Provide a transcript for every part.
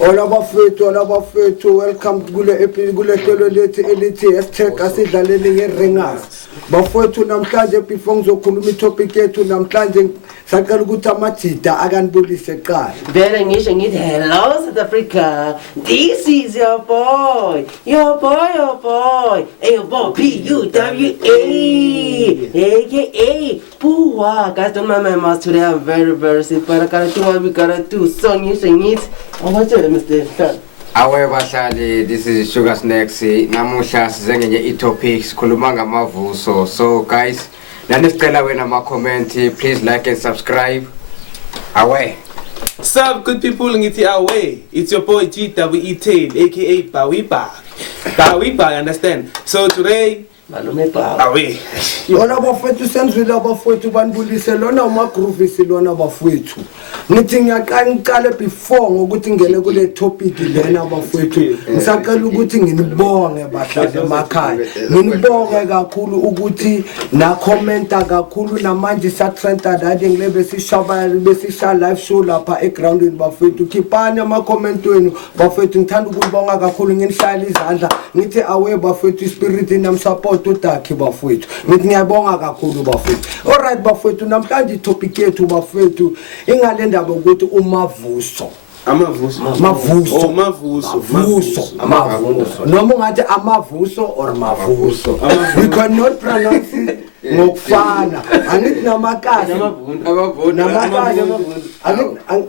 All abafethu welcome kule hlelo lethi elithi #asidlaleni ngeringers. Bafethu namhlanje before ngizokhuluma itopic yethu namhlanje saqala ukuthi amajida akanibulise eqala. Vele ngisho ngithi hello South Africa. This is your boy. Your boy. Hey your boy PUWA. AKA Pua. Guys, don't mind my mouth today. I'm very sick. But I gotta do what we gotta do. So ngisho ngithi Mr. Awe bahlali, this is Sugar Snacks. Namuhla size ngenye i-topics khuluma ngamavuso. So guys, nanisicela wena ma comment, please like and subscribe. Awe. Sup good people, ngithi awe. It's your boy GWE Tail aka Bawiba, understand? So today malume Bawi. Awe. Yona bafethu senzile abafethu banibulise lona umagroove silona bafethu. Ngithi ngiyaqala before ngokuthi ngene kule topic lena abafethu. Ngisaqala ukuthi nginibonge bahlali emakhaya. Nginibonge kakhulu ukuthi na commenta kakhulu namanje satrenda dade ngilebe besisha live show lapha egroundini bafethu. Khipani ama comment wenu bafethu ngithanda ukubonga kakhulu nginishayela izandla. Ngithi awe bafethu spirit namsupport utakhi bafethu. Ngithi ngiyabonga kakhulu bafethu. Alright bafethu namhlanje topic yethu bafethu ingale ndaba ukuthi umavuso. Amavuso. Noma ungathi amavuso or mavuso. We cannot pronounce it ngokufana. Angithi namakasi.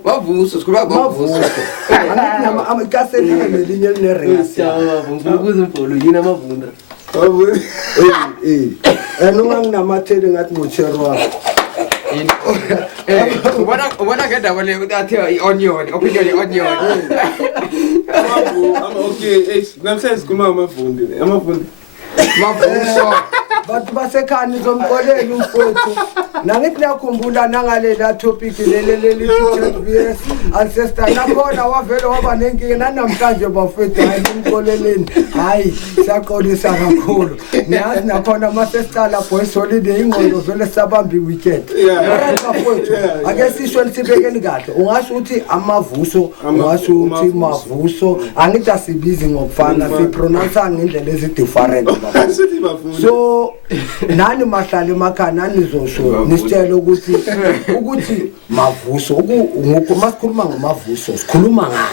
Mavuso, sikhuluma mavuso. Angithi namakasi nelinye linerengasi. Ukuze umfolo yini amavunda. Nginamathele ngathi ngocherwa. Ubona ngendaba le uthi i-onion, opinion i-onion. Okay, namhlanje sikhuluma amavundi. Mavuso. Bathi basekhani zomkoleni umfowethu. Nangithi niyakhumbula nangalela topic leli VS ancestor nakhona wavela waba nenkinga namhlanje bafethu hayi umkoleleni. Hayi siyaqolisa kakhulu. Niyazi nakhona ancestor boys holiday ingqondo vele sabambi weekend. Bafethu ake sisho sibekeni kahle. Ungasho ukuthi amavuso, ungasho ukuthi mavuso. Angithi asibizi ngokufana sipronounce ngendlela ezidifferent bafethu. So nani mahlali emakhaya nanizosho nisitshela ukuthi mavuso masikhuluma ngamavuso sikhuluma ngayo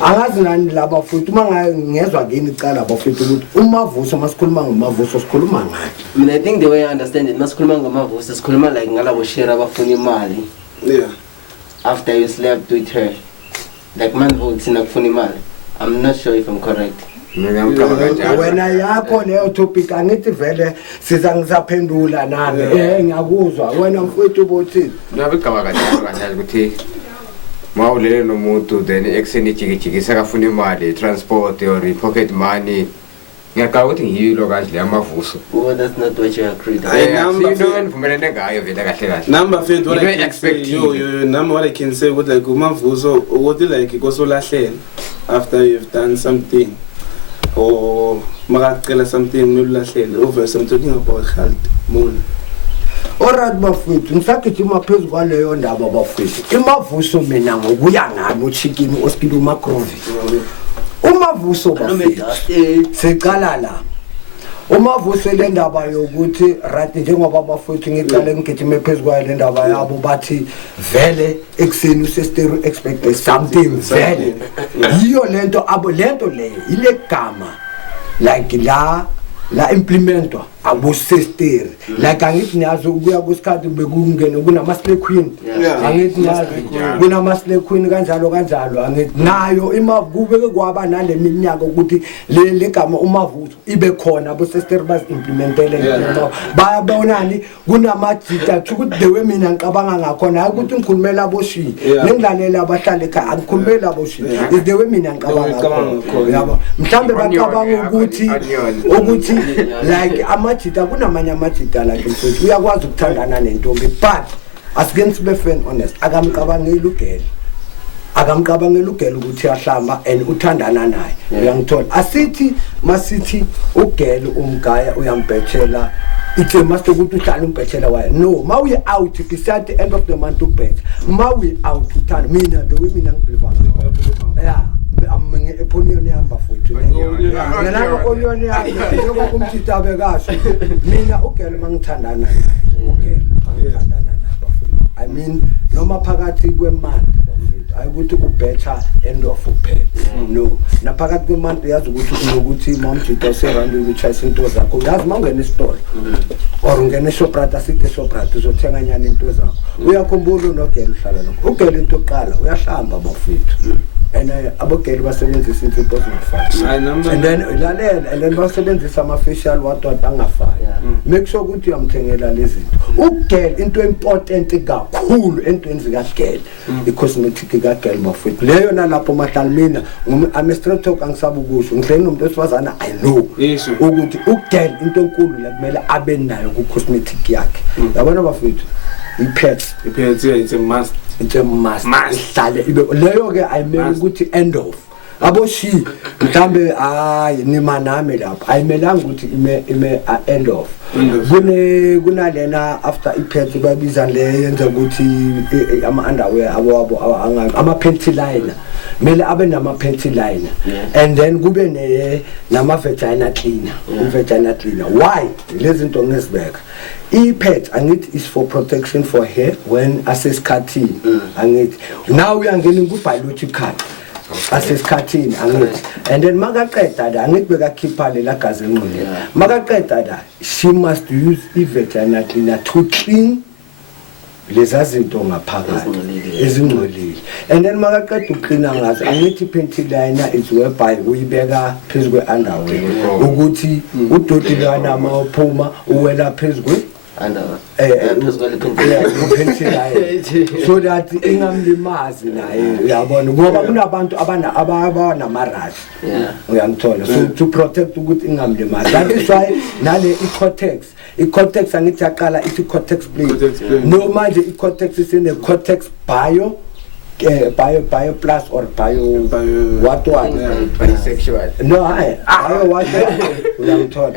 angazi nani laba futhi ngezwe kini icala bafethu ukuthi umavuso masikhuluma ngamavuso sikhuluma ngayo. I think the way I understand it masikhuluma ngamavuso sikhuluma like ngalabo share abafuna imali. Yeah. After you slept with her. Like man votes nakufuna imali. I'm not sure if I'm correct. Wena yakho leyo topic angithi vele siza ngisaphendula nami ngiyakuzwa wena mfowethu bothi Nabigaba kanjani ukuthi mawulele nomuntu then ekseni jikijikisa kafuna imali transport or pocket money ngiyaqala ukuthi ngiyilo kanje le amavuso. Oh, that's not what you agreed. Nivumelene ngayo vele kahle. Number faith what I expect you number what I can say ukuthi like umavuso ukuthi like ikosolahlele after you've done something. Or magacela something nolulahlele over some talking about health moon. Alright bafethu ngisakithi maphezulu kwaleyo ndaba bafethu imavuso mina ngokuya ngami uChicken Oskilo umagroove umavuso bafethu siqala la umavuso le ndaba yokuthi right njengoba bafethu ngiqale ngigijime phezulu kwale ndaba yabo bathi vele ekseni usestero expect something vele yiyo lento leyo ile gama like la implementwa abosester like angithi niyazi ukuya kusikhathi bekungena kunama-slay queen angithi niyazi kunama-slay queen kanjalo angithi nayo kube kwaba nale minyaka ukuthi le gama umavuso ibe khona abosester bazimplementele bayabonani kunamajita ukuthi dewe mina ngicabanga ngakhona hayi ukuthi ngikhulumela aboshiya nengilalela abahlali ekhaya angikhulumela aboshiya idewe mina ngicabanga ngakhona yabo mhlambe bacabanga ukuthi like amajita kunamanye amajita like mfowethu uyakwazi ukuthandana nentombi but asike sibe fan honest akamcabangeli ugela ukuthi yahlamba and uthandana naye uyangithola asithi masithi ugela umgaya uyambhethela it's a must ukuthi uhlala umbhethela wayo no mawuye out at the end of the month ubhethe mawuye out uthanda mina the women angibelieve yeah bafowethu ngenalo onyoni yakhe njengoba umthitha abekasho mina ugele mangithandana naye ugele mangithandana naye bafowethu I mean noma phakathi kwemali bafowethu ayikuthi ubetha end of uphela no naphakathi kwemali yazi ukuthi kunokuthi mamthitha userandi uyichayisa into zakho yazi mangena esitolo or ungena eShoprite asithi eShoprite uzothenga nyana into zakho uyakhumbula unogele uhlala lokho ugele into oqala uyahlamba bafowethu and abogeli basebenzisa into ezingafani and then lalela and then basebenzisa ama facial water angafani make sure ukuthi uyamthengela lezi zinto ugel into important kakhulu entweni zikagel i-cosmetic kagel bafowethu leyo nalapho mahlali mina I'm straight talk angisabu kusho ngihleli nomuntu esifazana I know ukuthi ugel into enkulu la kumele abe nayo ku-cosmetic yakhe yabona bafowethu i-pets it's a must. It's a must. Ihlale leyo ke ayimele ukuthi end of aboshi mhlambe nima nami lapha ayimelanga ukuthi ime end of kunalena after iphethe babiza le yenza ukuthi ama underwear abo ama panty liner mele abe nama panty liner and then kube nama vagina cleaner vagina cleaner why lezi zinto ngesibeka i-pet angithi is for protection for hair when asesikhathini angithi now uyangena ku-biological asesikhathini angithi and then makaqeda la angithi bekakhipha lela gazi enqoleni makaqeda la she must use i-vagina cleaner to clean leza zinto ngaphakathi ezingcolile and then makaqeda ucleana ngazo angithi panty liner is whereby uyibeka phezulu kwe-underwear ukuthi udoti lwana mawuphuma uwela phezulu so that ingamlimazi naye uyabona ngoba kunabantu abanamarash uyangithola so to protect ukuthi ingamlimazi that is why nale i-cortex angithi yaqala ithi cortex blade no manje i-cortex isine cortex bio plus or bio what bisexual no bio what uyangithola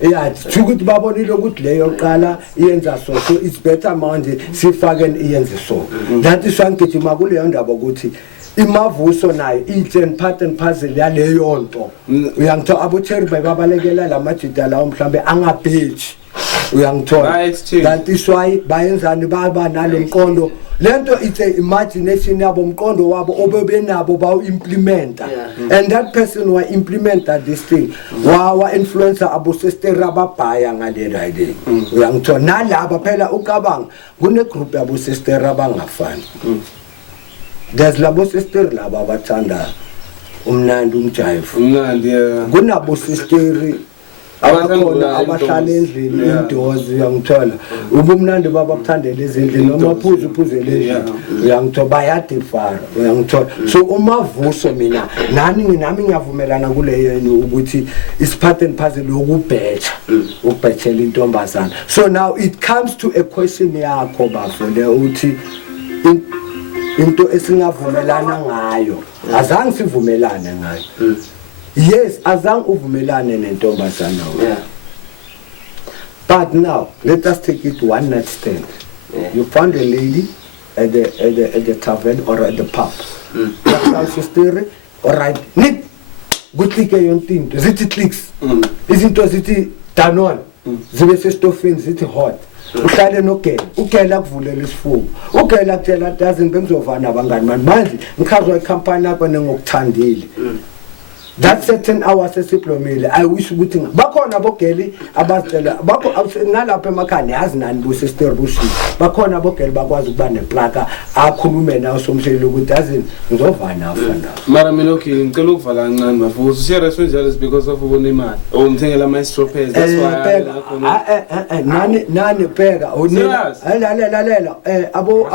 yeah ukuthi babonile ukuthi leyo qala iyenza so it's better manje sifake iyenze so that is why ngithi makuleyo ndaba ukuthi imavuso nayo i-10 part and parcel yaleyo nto uyangithola abotheri babalekela lamajida lawo mhlambe angabheji uyangithola that is why bayenzani baba nalomqondo lento it's a imagination yabo umqondo wabo obebenabo bawu implementa and that person wa implementa this thing wa influencer abo sister ababhaya ngale idea uyangithola nalabo phela ucabanga kune group yabo sister abangafani there's labo sister laba abathanda umnandi umjive kunabo sister abakhona abahlala endlini indoors uyangithola ubumnandi babakuthandela ezindlini noma uphuzele uyangithola bayadifara uyangithola so umavuso mina nami ngiyavumelana kuleyo ukuthi is part and parcel yokubhecha ukubhechela intombazana so now it comes to a question yakho bafole uthi into esingavumelana ngayo azange sivumelane ngayo yes azange uvumelane nentombazana but now let us take it one night stand you found a lady at the tavern or at the pub that's sister all right nit kutlike yontinto zithi clicks izinto zithi danon zibe sestofini zithi hot uhlale nogela ugela kuvulela isifuba ugela kutshela dozen bengizovana abangani manje ngikhazwa icompany yakho ngokuthandile that certain hours esiplomile I wish ukuthi bakhona bogeli abazicela bakho nalapha emakhaya yazi nani bo sister bushi bakhona bogeli bakwazi ukuba neplaka akhulume nawo somshayeli ukuthi yazi ngizovana afana mara mina okay ngicela ukuvala kancane bafuthi share njalo because of ubona imali umthengela ama stropes that's why nani pheka lalela abo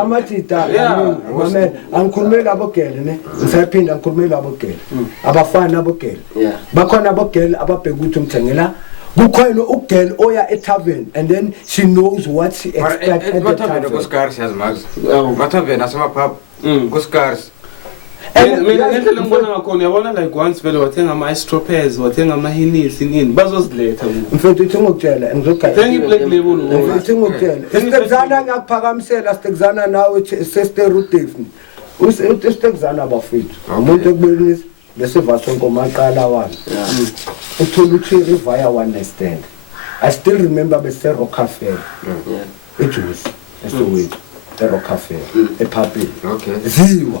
amatita mama angikhulumela bogeli ne ngisayiphinda ngikhulumela abo abafana abogela bakhona abogela ababheka ukuthi umthengela kukhona ugel oya etavern and then she knows what she expects at the tavern kuskars has max batavern asema pub kuskars mina ngendlela ngibona ngakhona yabona like once vele wathenga ama stropes wathenga ama hinis inini bazoziletha mfethu uthi ngokutshela ngizogaya thank you black label uthi ngokutshela isitekzana ngakuphakamisela sitekzana nawe sister Ruth Daphne ustekzana bafethu umuntu ekubonisa lesivaso nkomaqala wami uthola ukuthi rivaya one night stand. I still remember bese Rockefeller eJuice eSoweto the Rockefeller ePhaphile ziwa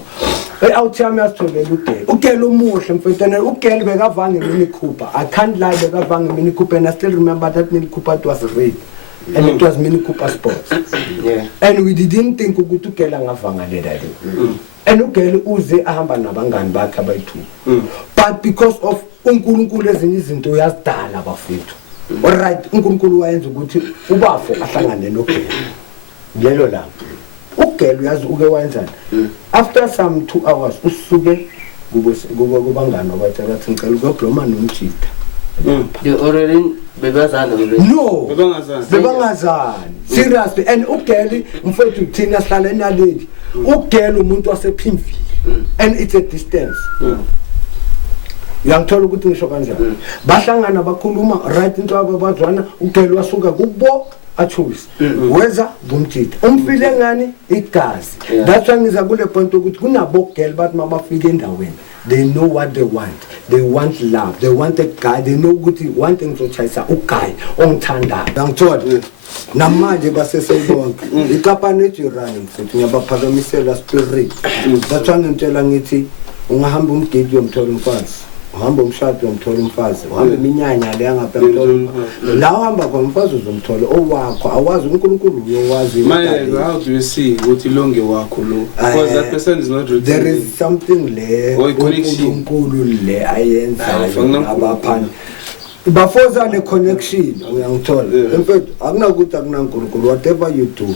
awuthami asitholela ugele umuhle mfethu ugele bekavange Mini Cooper. I can't lie, bekavange Mini Cooper, and I still remember that Mini Cooper was red and it was Mini Cooper Sports. And we didn't think ukuthi ugele angavanga leda and ugele uze ahamba nabangani bakhe abayi2 but because of uNkulunkulu ezinye izinto uyazidala bafethu. All right, uNkulunkulu wayenza ukuthi ubafo ahlangane nogele lelo la ugele uyazi uke wayenzani after some 2 hours usuke kubangani abathi ngicela ukuyobloma nomjita you already bebazana no bebangazani seriously and ugele mfethu thina sihlala enaledi ugele umuntu wasePhimville and it's a distance uyangithola ukuthi ngisho kanjani bahlangana bakhuluma right into ababazwana ugele wasuka kubo achoose weza ngumjita umfile ngani igazi. That's why ngiza kule point ukuthi kunabo gele bathi mabafika endaweni they know what they want love, they want a guy, they know ukuthi one thing zochayisa uguy ongithandayo. Ngithola namanje basesebonke ikapani ejirani mfethu ngiyabaphakamisela spirit. That's why ngitshela ngithi ungahamba umgidi yomthola umfazi, uhamba umshado umthola umfazi, uhamba iminyanya le yangaphela umthola la uhamba kwa umfazi uzomthola owakho awazi uNkulunkulu uyowazi. How do you see ukuthi longe wakho lo? Because that person is not ready. There is something le uNkulunkulu le ayenzayo abaphana bafoza ne connection uyangithola. In fact akunakuthi akunaNkulunkulu, whatever you do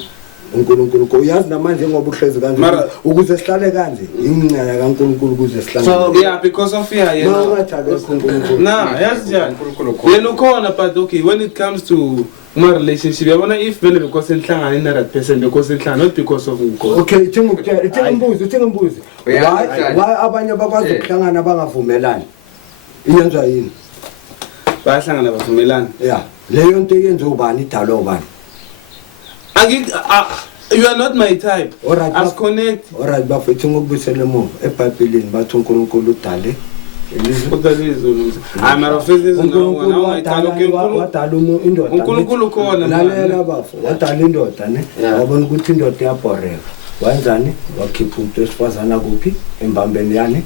uNkulunkulu uyazi namanje ngoba uhlezi kanje ukuze sihlale kanje ingcaya kaNkulunkulu ukuze sihlale. So yeah, because of fear yena yes yena ukhona but okay when it comes to my relationship yabona if vele because enhlangana in that person because enhlangana not because of God. Okay thengembuzi why abanye bakwazi ukuhlangana bangavumelani iyenza yini bahlangana bavumelana yeah leyo nto yenza ubani idalo ubani. You are not my type. All right, as connect. All right, bafethu ngokubusela emuva eBhayibhelini bathi uNkulunkulu udale uNkulunkulu khona lalela bafo wadala indoda ne wabona ukuthi indoda iyabhoreka wenzani wakhipha umuntu wesifazana kuphi embambeni yani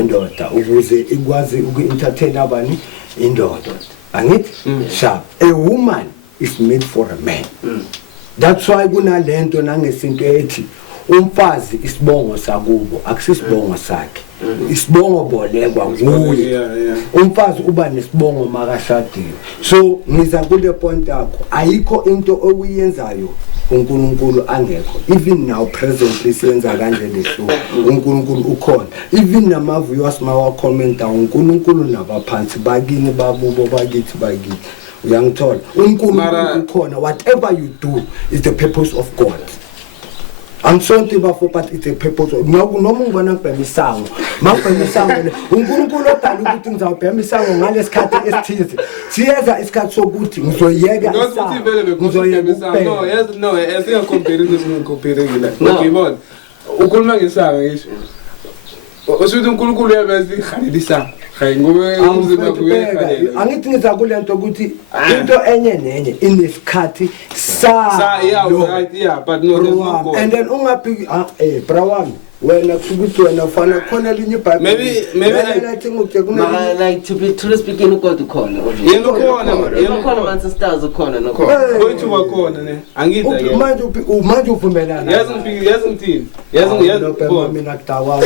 indoda ukuze ikwazi uku-entertain abani indoda angithi sharp a woman is made for a man. That's why kunalento nangesinto ethi umfazi isibongo sakubo akusisibongo sakhe isibongo bolekwa nguye umfazi uba nesibongo makashadile. So ngiza kule point yakho ayikho into oyiyenzayo uNkulunkulu angekho. Even now presently siyenza kanje lesho uNkulunkulu ukhona. Even namavu yosmawa commenta uNkulunkulu nabaphansi bakini babubo bakithi bakithi uyangithola uNkulunkulu ukhona. Whatever you do is the purpose of God. I'm sorry bafo but it's a purpose. Noma ngibona ngibhema isango mangibhema isango le uNkulunkulu odala ukuthi ngizawubhema isango ngalesikhathi esithize siyeza isikhathi sokuthi ngizoyeka isango ngizoyeka isango. No esinga compare ngila ngibona ukhuluma ngesango ngisho usuthi uNkulunkulu uyabazi ikhalile isango angithi ngiza kule nto ukuthi into enye nenye inesikhathi yeah but no and then ungaphiki bra wami wena kuthi wena ufana khona linye iBhayibheli maybe like to be truly speaking uGod ukhona yena khona manje stars ukhona no kwethu wakhona ne angithi manje uvumelana yazi mina kutawa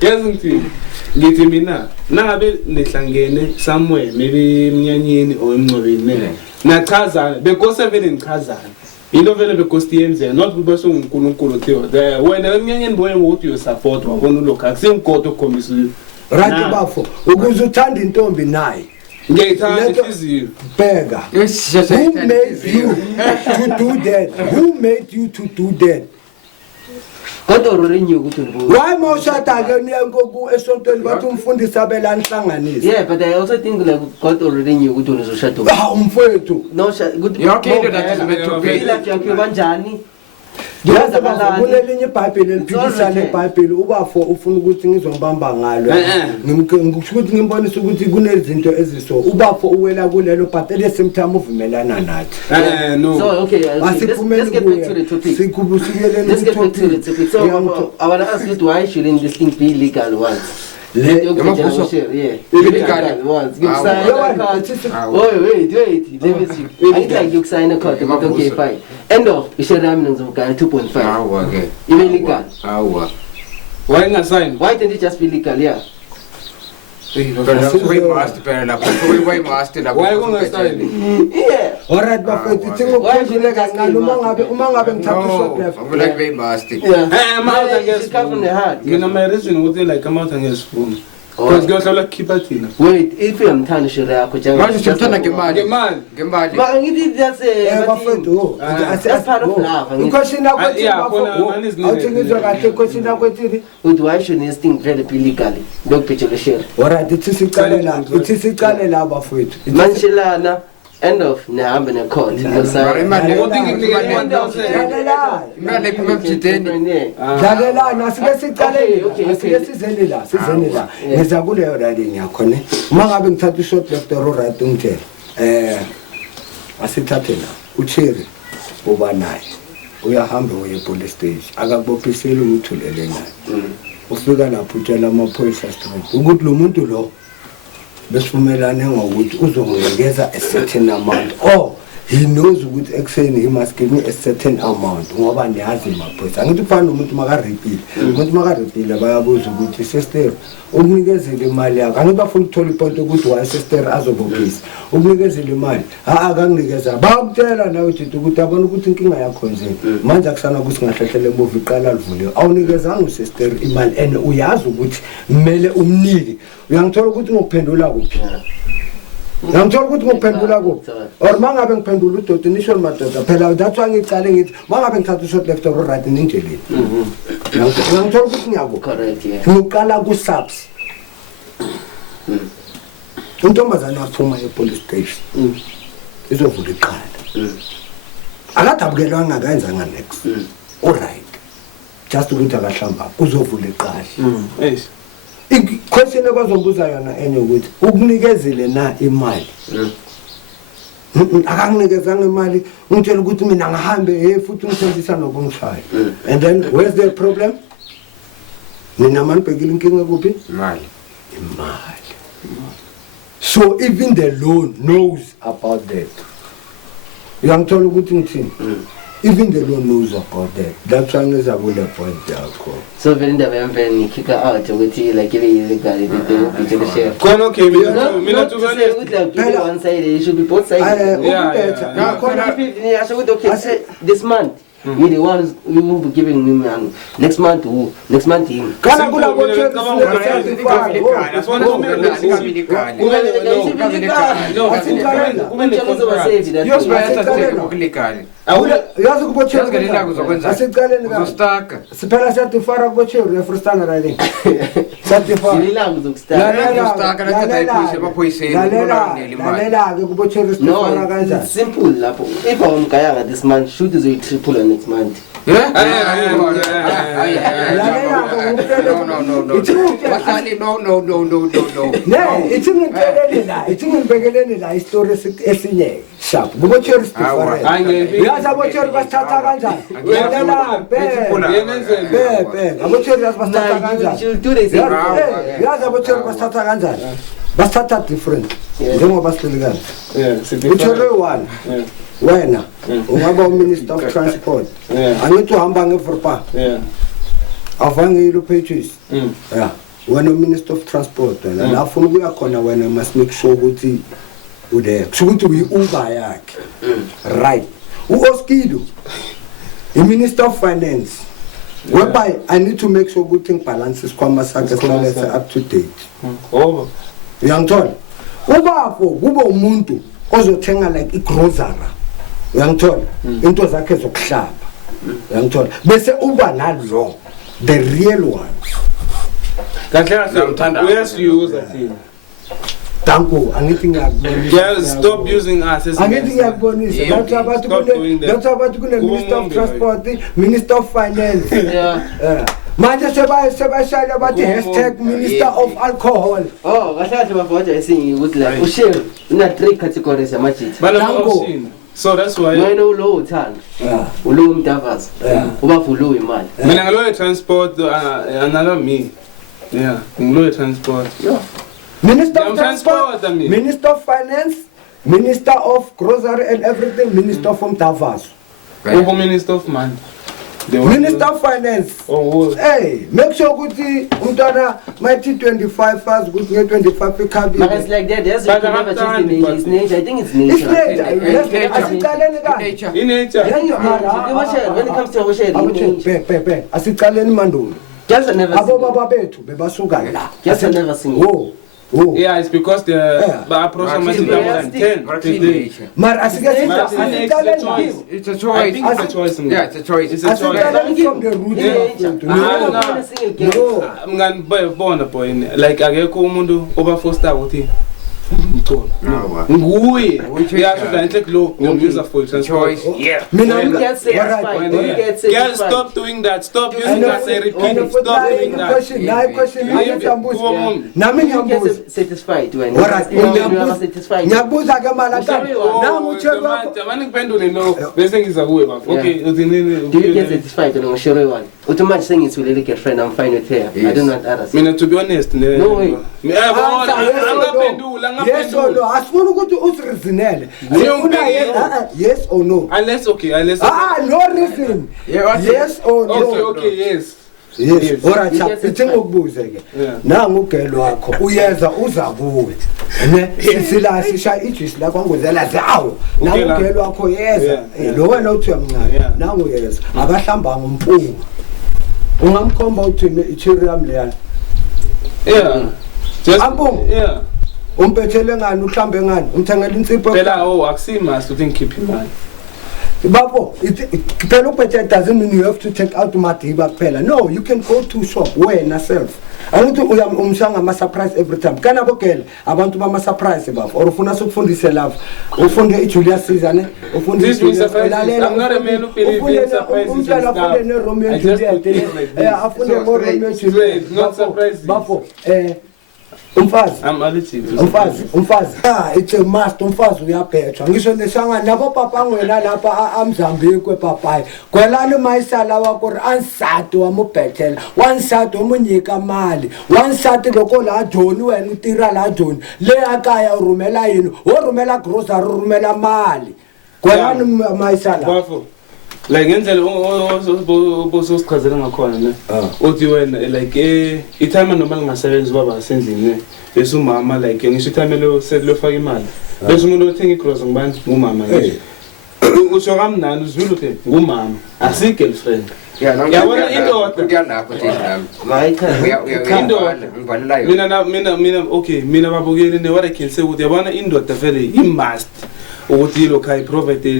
yazi ngithi mina nangabe nehlangene somewhere maybe emnyanyeni or emncwabeni nachazana bekose vele ngichazana into vele bekosti yenze not kuba soNkulunkulu thiwa wena emnyanyeni boye ukuthi you support wabona lokho akusengodo okhombisa right bafo ukuze uthanda intombi naye ngiyithanda ihliziyo bheka who made you to do that who made you to do that God already knew ukuthi why mawushada ke niyankoku esontweni bathi umfundisi abelani hlanganisa. Yeah, but I also think like God already knew ukuthi uzoshada umfowethu no ukuthi yonke into that is meant to be like yakhe kanjani ngiyazi kunelinye iBhayibheli eliphikisana neBhayibheli ubafo ufuna ukuthi ngizombamba ngalo ngikusho ukuthi ngimbonisa ukuthi kunezinto eziso ubafo uwela kulelo but at the same time uvumelana nathi no So okay, let's get back to the topic. Let's get back to the topic. So I want to ask you, why shouldn't this thing be legal once? Yeah. Once. You sign a card. Wait. Let me see. I like you sign a card. Okay, fine. End of. You should have 2.5. Okay. Even legal. Why not sign? Why didn't it just be legal? Yeah. Why gonna sign? Yeah. Alright bafethu thingo kuphendule kancane uma ngabe ngithatha short left I'm like very nasty. Yeah. I'm out against come from the heart. You know my reason would like come out against phone. Because girls are like keep it in. Wait, if I'm telling you that Manje sithanda ngemali. But that's bafethu that's part of love. Question yakho awuthingizwe kahle question yakho ethi Why shouldn't this thing really be legally? Don't picture the share. alright ithi sicale la bafethu Manchilana, end of nehamba necourt. dlalelana sike sizeni la ngiza kuleyo riding yakho ne uma ngabe ngithatha ishort left or right ungitshela asithathe la uCherry uba naye uyahamba uye police station akakubophiseli ukuthulele naye ufika lapho utshela amaphoyisa straight ukuthi lo muntu lo besivumelane ngokuthi uzonginikeza a certain amount he knows ukuthi ekseni he must give me a certain amount ngoba ndiyazi maphoyisa angithi kufana nomuntu makarepeat umuntu makarepeat bayabuza ukuthi sister unikezele imali yakho angibafuna ukuthola iponto ukuthi why sister azobophisa unikezele imali akanginikeza bakutshela nawe ukuthi abona ukuthi inkinga yakho nje manje akusana ukuthi ngahlahlela movie iqala livule awunikezanga usister imali and uyazi ukuthi kumele umnike uyangithola ukuthi ngokuphendula kuphi ngithola ukuthi ngokuphendula kuphi or mangabe ngiphendula uDodo nisho madoda phela that's why ngicale ngithi mangabe ngithatha short left or right nindleleni ngithola ukuthi ngiyako Correct, yeah. ngiqala ku subs untombazana waphuma epolice station izovula iqala akadabukelwanga akayenzanga next alright just ukuthi akahlamba uzovula iqala Yes. iquestion ekuzombuza yona enye ukuthi ukunikezele na imali akanginikezanga imali ungitshela ukuthi mina ngahambe futhi ungisebenzisa nokungishaya and then where's the problem mina manibhekile inkinga kuphi Imali. So even the law knows about that uyangithola ukuthi ngithini even the law knows about that that's why ngizabula point yakho So very the kick her out with you like give it illegal they will be to the share. Okay, Not to say with like give it one side, it should be both sides. Okay, this month you the ones you will be giving me man. Next month who? Next month him. kana kula botshe yazi kubotshe asicaleni Uzostaka. siphela siyatifara kubotshe refrustana riding satifara lalela ke kubotshe refrustana No, kanjani it's simple lapho. If I'm kaya this month, shoot is a triple next month. No. Bahlali no. ne ithi ngibhekeleni la istory esinye sharp kubotshe refrustana yazi botshe basithatha kanjani lalela abotshe basithatha kanjani She'll do this. yazi abotshe basithatha kanjani basithatha different njengoba sihlelekana Yeah. uCherry one wena ungaba uminister of transport angithi uhamba ngeVerpa Yeah. avange yilo pages yeah wena uminister of transport wena la ufuna ukuya khona wena must make sure ukuthi ude kusho ukuthi uyi-Uber yakhe right uOskido i-minister of finance whereby I need to make sure ukuthi ngibalance isikhwama sakhe sihlale up to date Oh. uyangithola ubafo kube umuntu ozothenga like igrocery uyangithola into zakhe zokuhlaba uyangithola bese uba nalo the real one Where's you use that thing? Danko, angithi ngiyakubonisa. Girls, stop using us as Angithi ngiyakubonisa. That's about kune Minister of Transport, Minister of Finance. Yeah. Manje sebashaya bathi hashtag Minister of Alcohol. Oh, kahle bafowethu esingi ukuthi la ushare una 3 categories yamajithi. So that's why wena ulo uthanda. Ulo umdavazi. Uba fulo imali. Mina ngalo transport another me. Yeah, ngalo transport. Yeah. Minister of Transport, Minister of Finance, Minister of Grocery and everything, Minister from Tavazo. Right. Minister of Money. Minister of Finance. Oh, hey, make sure ukuthi umntwana mighty 25 first ukuthi nge 25 ikhabi. But it's like that. There's never change the name. It's nature. I think it's nature. It's nature. Asicaleni ka. In nature. When it comes to ocean, asicaleni mandulo. Just never. Abo baba bethu bebasuka la. Just never seen. Oh. Yeah, it's because the approximately 10. Mar it's a choice. I think it's a choice. Yeah, it's a choice. It's a choice. From the root. No. I'm gonna born a boy. Like akekho umuntu obafosta ukuthi ngicolo. Nguye. Yeah, take low user for transport. Yeah. Girls, stop doing that. Stop using that. I repeat. Stop doing that. Question. Satisfied when satisfied. Ngiyabuza ke mala nangu cheko. Jamani ngiphendule no. Bese ngizakuwe bafo. Okay, uzinini. Do you get satisfied when ushare one? Automatic saying it's with a girlfriend. I'm fine with her. I don't want others. Mina to be honest, no way. Yes or no? Asifuna ukuthi usireasonele. Yes or no? Unless no reason. Yes or no? Okay, yes. Yes. Alright, ithi ngokubuze ke. Nangu ugelo wakho uyeza uza kuwe. Ne? Sila sisha ijisi la kwangozela zawo. Nangu ugelo wakho yeza. Lo wena uthi uyamncane. Nangu yeza. Abahlamba ngompungu. Ungamkhomba uthi ichirium leyana. Yeah. Just Ampungu. Yeah. Umpethele ngani uhlambe ngani umthengela insipho phela akusimasi uthi ngikhiphe imali babo phela uphethe doesn't mean you have to take out madiba kuphela no you can go to shop wena self awuthi umshanga ama surprise every time kana bogela abantu bama surprise bafo or ufuna ukufundisa love ufunde iJulius Caesar ne ufunde I'm not a man who believes in surprises and stuff Romeo and Juliet afunde ngo Romeo and Juliet not surprise bafo umfazi umfazi it's a must umfazi uyabhethwa ngisho lesanga nabo papa ngwena lapha amzambikwe papayi kwelana mayisala wakho ansati wamubhethela wansati umunyika mali wansati loko la Joni wena utira la Joni le akaya urumela yini urumela grocery urumela mali kwelana mayisala bafo like ngendlela bososichazela ngakhona ne uthi wena like itime noma lingasebenzi baba sendlini bese umama like ngisho itime lo selofaka imali bese umuntu othenga igrocery ngibani ngumama nje usho kamnandi uzwile uthi ngumama asi girlfriend yabona indoda kuyanakho thina mina okay mina babukeli ne what I can say ukuthi yabona indoda vele imust ukuthi lo kai provide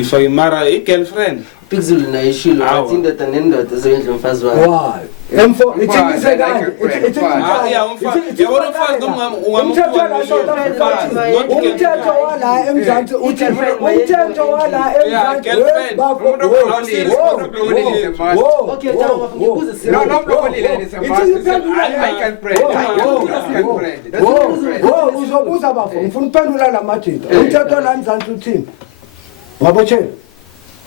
ifake mara igirlfriend Pixel na ishilo atinda nendoda zendlu mfazi wakhe wow emfo ithingise kanti umthetho wala emzansi uthi umthetho wala emzansi okay tawo ngikuze no mlokolile uzobuza bafo ngifuna uphendula lamajita umthetho la emzansi uthini ngabothela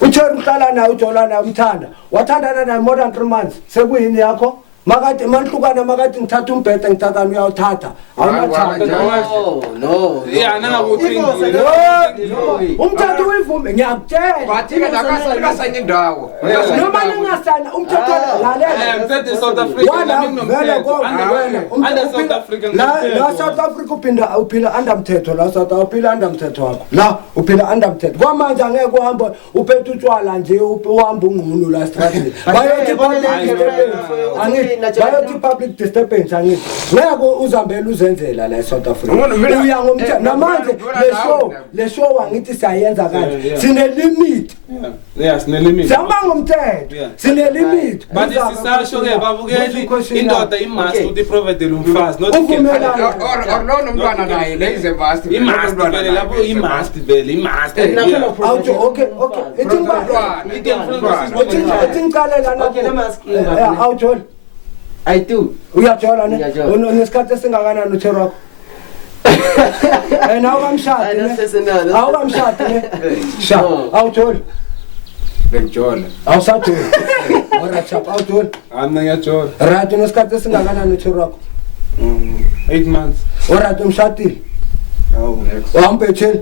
uthera uhlala naye ujola naye umthanda wathandana naye more than 3 months sekuyini yakho makade manhlukana makade ngithatha umbhede ngithatha uyawuthatha awunathanda no yeah nangakuthi umthetho uyivume ngiyakutshela bathi nakasayina indawo noma ningasana umthetho lalela mthetho South Africa vele under South Africa la South Africa uphila under mthetho la South uphila under mthetho wakho la uphila under mthetho kwamanje angeke uhamba uphethe utshwala nje uhamba ungqunu la strategy bayothi angithi bayothi public disturbance angithi ngeke uzambela uzenzela la eSouth Africa uya ngomthetho namanje le show angithi siyayenza kanje sine limit sine limit sihamba ngomthetho sine limit but sisasho ke babukeli indoda imust ukuthi provide umfazi not or no nomntwana naye leyize must imust vele lapho imust vele imust okay itingicalela awujola I do. Uyajola ne unesikhathi esingakanani uTherwakho awukamshadi ne sha awujola bengijola awusajola ora chapa awujola ana ngiyajola right unesikhathi esingakanani uTherwakho 8 months ora umshadile awumpetheli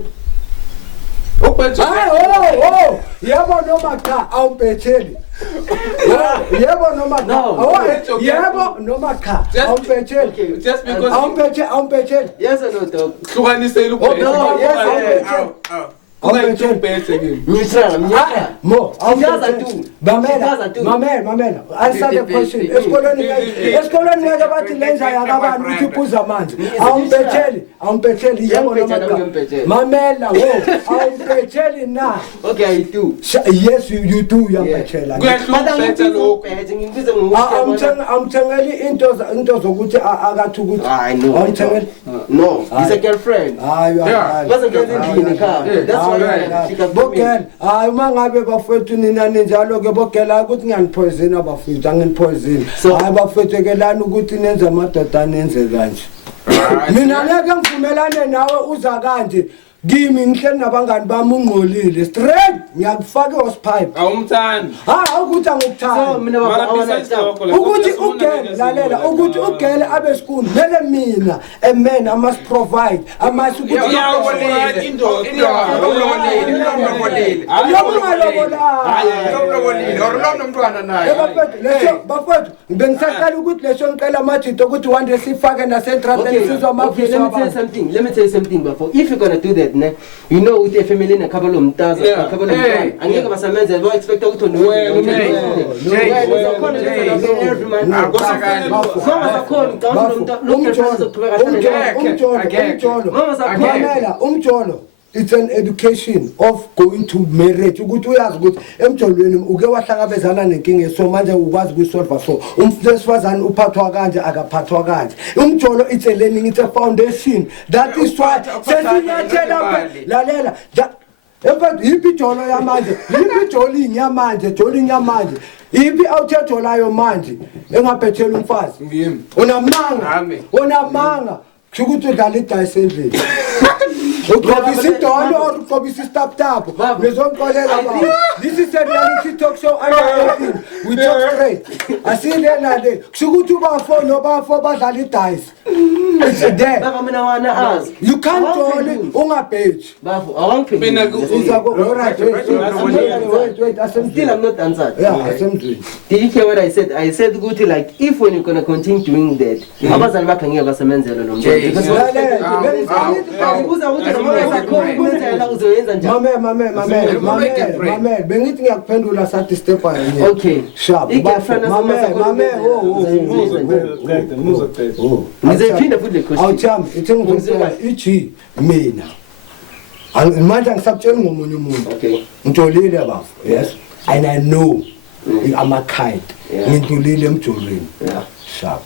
yebo noma cha awumpetheli yebo noma cha awumpetheli just because awumpetheli Yes or no, dog? hlukanisela Mo, mamela. Answer the question. Esikolweni ngeke bathi lenza yakabani ukuthi uphuza amanzi. Awumpetheli yebo noma cha. Mamela, awumpetheli na. Okay, I do. Yes, you do uyampethela. Amthengeli into zokuthi akathi ukuthi awumthengeli. No, he's a girlfriend. Wasn't getting in the car. That's Bogel hayi mangabe bafethu nina ninjalo ke bogela ukuthi ngiyanipoison abafethu anginipoison hayi bafethu kelani ukuthi nenze amadoda nenze kanje mina ngeke ngivumelane nawe uza kanje kimi ngihleli nabangani bami ungqolile straight ngiyakufaka ihosepipe awumthandi ukuthi angikuthandi ukuthi ugele lalela ukuthi ugele abe school mele mina a man I must provide I must ukuthi bafethu bengisaqala ukuthi leso ngicela amajito ukuthi one day sifake nasentrateni sizwa amafisa let me tell you something before if you're going to do that you know with a family in a couple of mtaza a couple of and you basamenze lo expect ukuthi umjolo it's an education of going to marriage ukuthi uyazi ukuthi emjolweni uke wahlangabezana nenkinga eso manje ukwazi ukusolve so umfesifazana uphathwa kanje akaphathwa kanje umjolo it's a learning it's a foundation that is why sesinyathela lalela emfethu yipi jolo yamanje yipi joling yamanje yipi awuthetholayo manje engaphethela umfazi ngimi unamanga ukuthi udlala idice endlini ugqobisa idolo or ugqobisa istaptap ngizomxolela baba this is a reality talk show we talk straight asilena le kushukuthi ubafo nobafo badlala idice it's there baba mina wana ask you can't only ungabheji bafo awangiphi mina wait still I'm not answered asemdlini did you hear what I said ukuthi like if when you're going to continue doing that abazali bakhe ngeke basemenzele lo mntwana because mame bengithi ngiyakuphendula sathi step by step okay sharp ngizephinda futhi le question awuthami ithengizela iG mina manje ngisakutshela ngomunye umuntu okay ngitholile bafo yes and I know I'm a kind ngintulile emjolweni sharp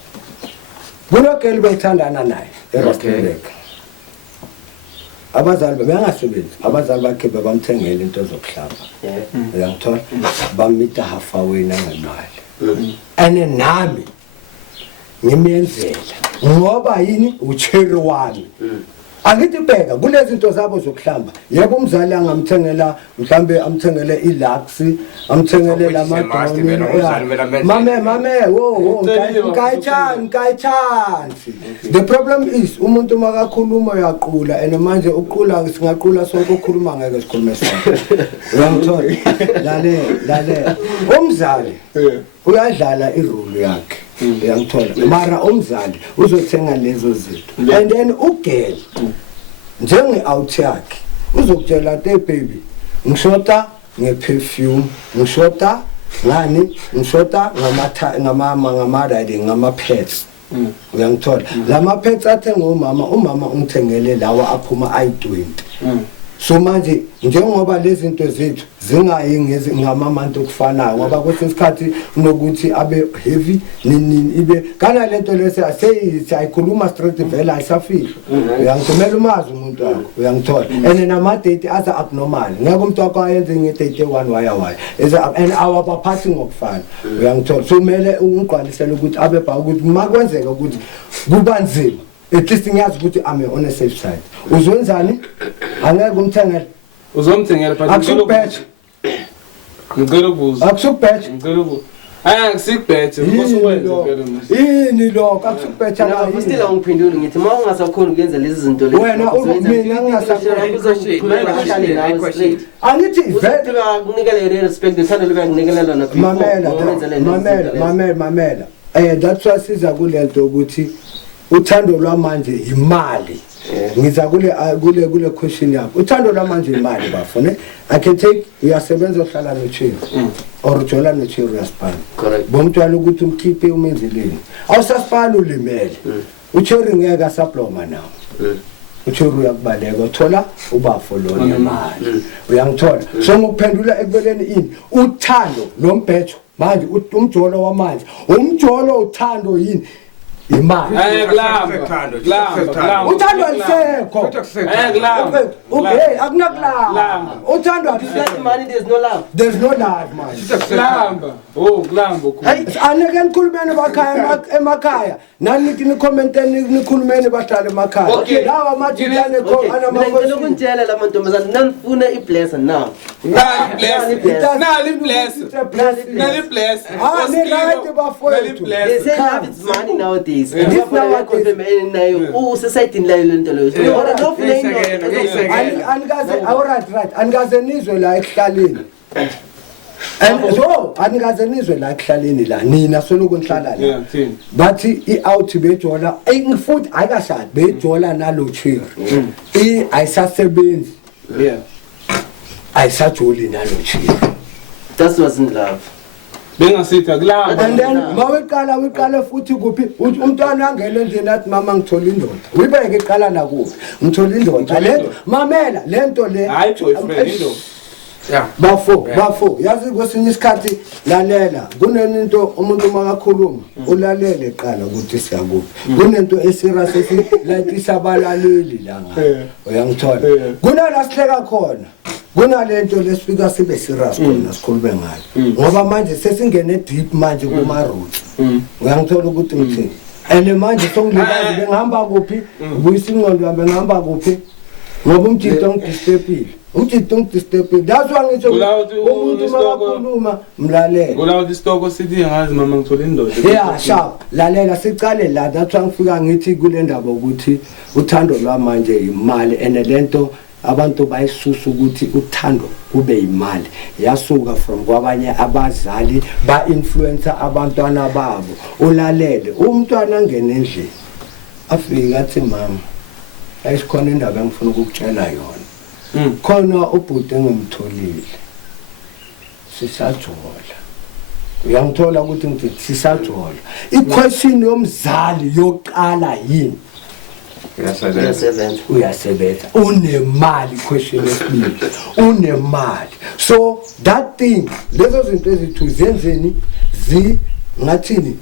kunokele bethandana naye eRustenburg abazali bengasebenzi abazali bakhe bamthengela into zokuhlaba uyangithola bamita half away nangemali ane nami ngimenzela ngoba yini ucherry wami angithi bheka kulezi zinto zabo zokuhlamba yebo umzali angamthengela mhlambe amthengele ilux amthengele lamadoni mame ngayichansi the problem is umuntu makakhuluma uyaqula and manje uqula singaqula sonke ukukhuluma ngeke sikhulume sonke uyangithola lale umzali uyadlala irole yakhe uyangithola mara umzali uzothenga lezo zinto and then ugel njenge out yakhe uzokutshela te baby ngishota ngeperfume ngishota ngani ngishota ngama riding ngama pets uyangithola lama pets athenga umama ungithengele lawa aphuma i20 so manje njengoba lezi zinto zethu zingayi ngamamantu okufanayo ngoba kwesinye isikhathi kunokuthi abe heavy nini ibe kana lento lese ayikhuluma straight vela ayisafika uyangithumela umazi umuntu wakho uyangithola and nama date asa abnormal ngeke umuntu wakho ayenze nge 31 waya and awabaphathi ngokufana uyangithola so kumele ungqwalisele ukuthi abebha ukuthi makwenzeka ukuthi kubanzima at least ngiyazi ukuthi I'm on a safe side uzwenzani angeke umthengele uzomthengela but akusubetch ngicela ukubuza akusubetch ngicela ukubuza akusibethe because wenza phela manje yini lokho akusubetch la ustila ungiphendula ngithi ma ungasakhona ukuyenza lezi zinto lezi wena mina ngingasakhona angithi vele ukunikela respect uthando lokuyakunikelela na mamela that's why siza kulento ukuthi uthando lwamanje imali ngiza kule question yakho uthando lwamanje imali bafone I can take uyasebenza ohlala nochiro or ujola nochiro uyasipana correct bomntwana ukuthi umkhiphe umenzeleni awusasipana ulimele uchiro ngeke asaploma nawo uchiro uyakubaleka uthola ubafo lo nemali uyangithola so ngokuphendula ekubeleni ini uthando lombhejo manje umjolo wamanje umjolo uthando yini imali kulamba uthando alisekho okay akunakulamba uthando like money there's no love man kulamba kulamba hey anike nikhulumeni bakhaya emakhaya nani nikommenteni nikhulumeni bahlala emakhaya lawa majilane ko ngicela ukunitshela la mantombazana nanifuna ibless now nali bless right bafowethu they say love is money nowadays society lento leyo ora right angaze nizwe la ekhaleni and so angaze nizwe la ekhaleni la nina soloku nihlala la bathi i-out bejola ngifuthi ayikashadi bejola nalo chiri ayisasebenzi ayisajoli nalo chiri that wasn't love bengasitha kulamba and then maweqala futhi kuphi umntwana angena endlini athi mama ngithola indoda uyibeke iqala la kuphi ngithola indoda lento mamela lento le hayi boyfriend indoda bafo yazi kwesinye isikhathi lalela kunento umuntu makakhuluma ulalele eqala ukuthi siyakuphi kunento eserious like isabalaleli la ngayo uyangithola kunala sihleka khona kunalento lesifika sibe serious khona sikhulume ngayo ngoba manje sesingene deep manje kuma roots uyangithola ukuthi ngithini and manje songilibazi bengihamba kuphi ubuyisa ingqondo yami ngihamba kuphi ngoba umjito ngidistepile that's why ngitsho umuntu makakhuluma mlalele kulawo isitoko sithi ngazi mama ngithola indoda yeah sharp lalela sicale la that's why ngifika ngithi kule ndaba ukuthi uthando lwamanje imali and lento abantu bayisusa ukuthi uthando kube imali yasuka from kwabanye abazali ba influencer abantwana babo ulalele umntwana ngene endlini afika athi mama ayisikhona indaba engifuna ukukutshela yona khona ubhuti engimtholile sisajola uyangithola ukuthi ngithi sisajola iquestion yomzali yoqala yini uyasebenza unemali question yesibili unemali so that thing lezo zinto ezithu zenzeni ngathini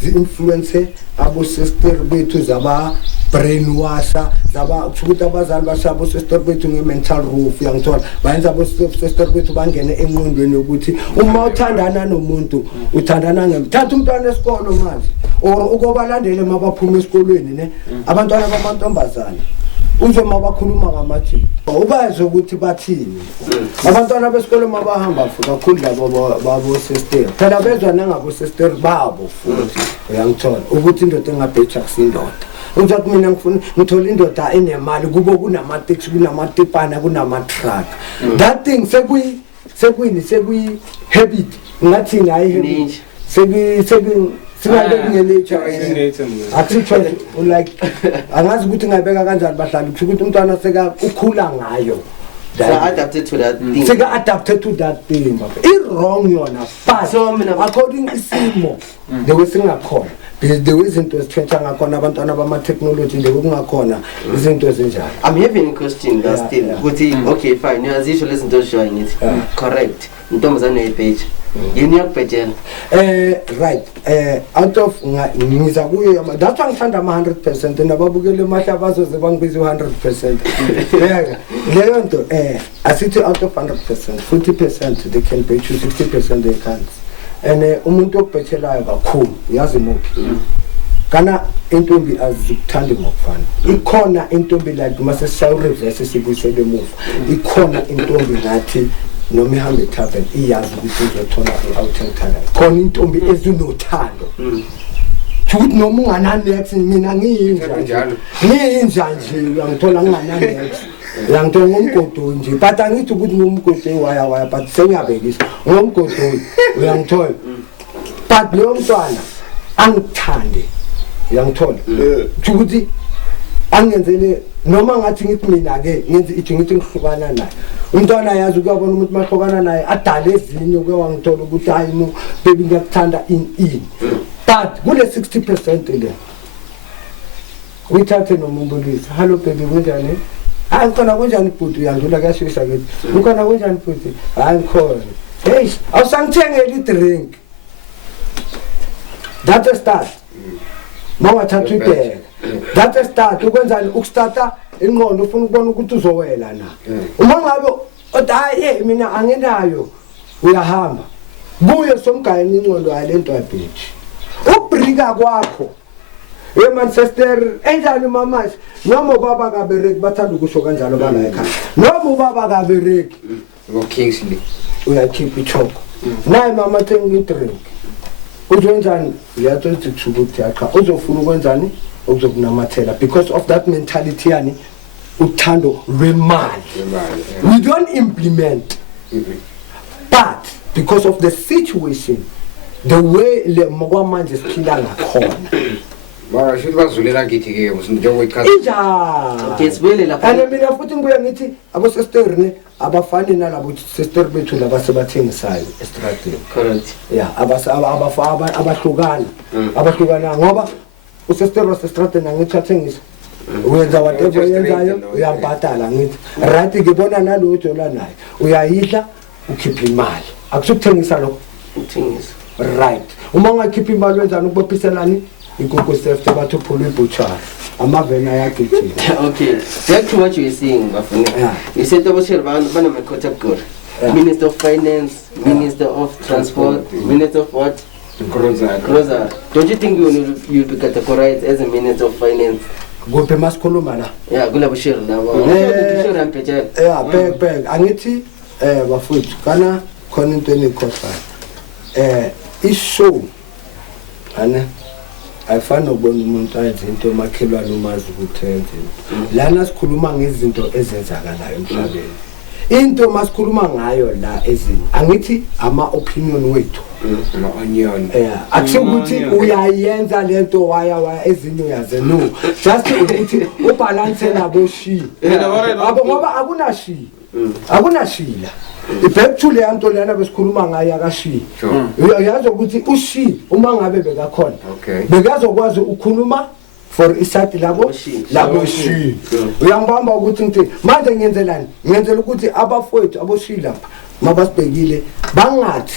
zi-influence abo sister bethu zaba brainwasha zaba ukuthi abazali bashabo sister bethu nge-mental roof yangithola bayenza abo sister bethu bangene enqondweni yokuthi uma uthandana nomuntu uthandana ngemthatha umntwana esikolo manje or ukubalandele mabaphuma esikolweni ne abantwana bamantombazana uzoma bakhuluma ngamathi ubazi ukuthi bathini abantwana besikole mabahamba futhi kakhulu labo babo sister phela bezwa nangabo sister babo futhi uyangithola ukuthi indoda engabhecha kusindoda uzathi mina ngifuna ngithola indoda enemali kubo kunama-taxi kunamatipana kunama-truck that thing sekuyi habit ngathini hayi habit akusitsho like angazi ukuthi ngayibeka kanjani bahlali ukuthi umntwana seka ukhula ngayo adapted to that thing. Adapted to that thing. It's wrong, yona. But according to Simo, the way singakhona. The way into changing technology, the way isn't. I'm having a question that's still. Okay, fine. You as usual listen to showing it. Correct. In terms of page. Right. Out of Nizabu, that's why I'm 100%. And Ababugele Mashabazo is 100%. Leonto, I see out of 100%, 40% they can pay you, 60% they can't. And Umuntu Pechela cool, Yazimopi. Kana intombi azikuthanda ngokufana. Ikhona intombi like mase saw reverse sibuse the move. Ikhona intombi ngathi noma ihambe tavern iyazi ukuthi uzothola i-outentana. Khona intombi ezinothando. Futhi noma ungana next mina ngiyinjalo. Ngiyinja nje uyangithola ngingana next. Uyangithola ngomgodo nje but angithi ukuthi ngomgodo waya but sengiyabekisa. Ngomgodo uyangithola. But lo mntwana angithande. Uyangithola. Ukuthi angenzele noma ngathi ngithi mina ke ngenze ithi ngithi ngihlukana naye. Umntwana yazi ukuyabona ukuthi mahlukana naye adale ezinye uke wangithola ukuthi hayi no baby ngiyakuthanda in. But kule 60% le. Uyithathe nomumbulisi. Hello baby kunjani? Hayi ngicela kunjani bhuti uyandlula kuyashisa kithi. Ukhona kunjani bhuti? Hayi ngikhona. Hey, awusangithengeli drink. That's a start. Mawathatha ibheke. That's a start. Ukwenzani ukustarta ingqondo ufuna ukubona ukuthi uzowela na. Uma ngabe hayi mina angenayo uyahamba. Buye somgayini ingqondo yalento yabheji. Ubrika kwakho. Manchester enjani mamashi noma baba kabereki bathanda ukusho kanjalo bala ekhaya. Noma baba kabereki Kingsley uyakhipha ichoko. Naye mama thenga idrink. Uzwenjani uyathola ukuthi yakha uzofuna ukwenzani ukuzokunamathela because of that mentality yani uthando lwemali. We don't implement but because of the situation the way le manje siphila ngakhona mara should bazulela ngithi ke njengoba ikhaya inja okay sibele lapha and mina futhi ngibuya ngithi abo sister ne abafani nalabo sister bethu labasebathengisayo estradini. Correct. Yeah, abahlukana ngoba usister wasestradini angithi athengisa uyenza whatever yenzayo uyabhatala ngithi right ngibona nalutho la naye uyayidla ukhipha imali akusukuthengisa lokho Things. right uma ungakhipha imali wenzani ukubophiselani inkukhu safety bathu phula ibutcher amavena yakithini. Okay, back to what you were saying Bafuni. You said Toboshel bana category. Minister of Finance, Minister of Transport, Minister of what? Groza. Don't you think you'll be categorized as a Minister of Finance? Gophe masikhuluma la. Yeah, kula Bashir labo. Yeah, beg angithi bafuthu kana khona into enikhohla. Ishow ane ayifana ukubona umuntu ayenze into emakhelwane umazi ukuthi enze. Lana sikhuluma ngezinto ezenzakalayo emhlabeni. Into masikhuluma ngayo la ezini angithi ama opinion wethu onion akusho ukuthi uyayenza lento waya ezinye uyaze no just ukuthi ubalance nabo shi abo ngoba akunashila back to le nto lena besikhuluma ngayo akashi uyazi ukuthi ushi uma ngabe bekakhona bekazokwazi ukukhuluma for isati labo shi uyangibamba ukuthi ngithi manje ngiyenzelani ngiyenzela ukuthi abafowethu aboshi lapha mabasibhekile bangathi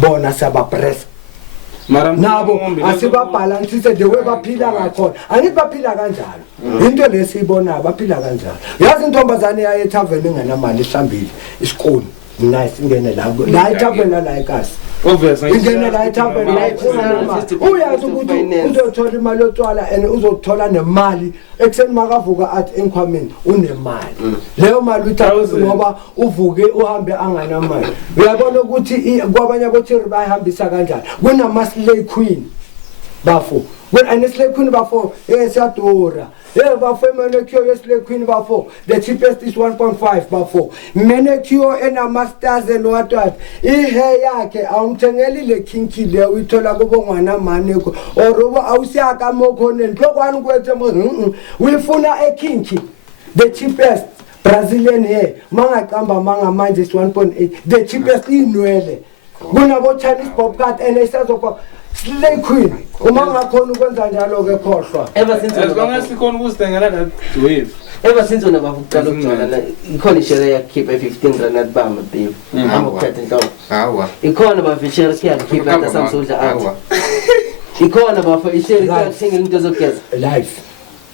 bona sabapress nabo asibabalansise the way baphila ngakhona angithi baphila kanjalo into lesiyibona baphila kanjalo yazi intombazane yaye ethaveni engenamali ihlambile isikoni nice ingene la ethaveni la ekasi ingene la ethaveni la uyazi ukuthi uzothola imali yotshwala and uzothola nemali ekseni makavuka athi enkhwameni unemali leyo mali uthatha ngoba uvuke uhambe anganamali uyabona ukuthi kwabanye abothiri bayihambisa kanjani kunama slay queen bafo when an slay queen bafo siyadura bafo manicure slay queen bafo the cheapest is 1.5 bafo manicure enamasters and what ihair yakhe awumthengeli le kinky le uyithola kubongwana maneko or awusiyaka mokhona enhlokwane kwethe uyifuna ekinky the cheapest Brazilian hair mangaqamba manje is 1.8 the cheapest inwele kunabo Chinese bob cut and isazokuba slay queen uma ngakhona ukwenza njalo ke khohlwa ever since as long as sikhona ukuzithengela that wave ever since wena bavuqala ukugcwala la ikhona ishare yakhipha 15 rand bamba babe amukhethe inhlobo hawa ikhona bafishare siyakhipha hata samsudla awu ikhona bafa ishare kuthenga into zokugeza life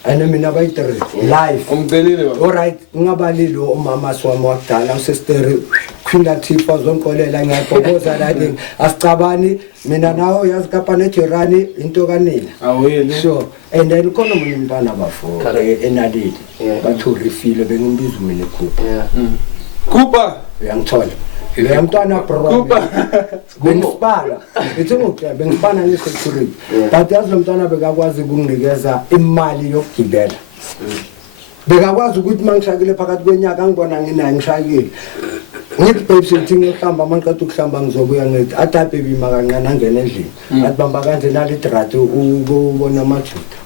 and mina bayitere life umcelile baba alright ngabalilo umama swami wakudala usestere khulathipha zonkolela ngiyabhoboza la ke asicabani mina nawo yazi kapana ejerani into kanina awuyele sure and then khona umuntu umntwana bafo enalidi bathu refill bengimbiza mina ekhupha kupa uyangithola le mntwana bro bengisipala ethi ngokuthe bengisipana ngesecurity but yazi lo mntwana bekakwazi ukunginikeza imali yokugibela bekakwazi ukuthi mangishakile phakathi kwenyaka ngibona nginayo ngishakile ngithi babe sithi ngihlamba mangiqeda ukuhlamba ngizobuya ngithi athi baby makancane angena endlini athi bamba kanje nali draft ubona amajuda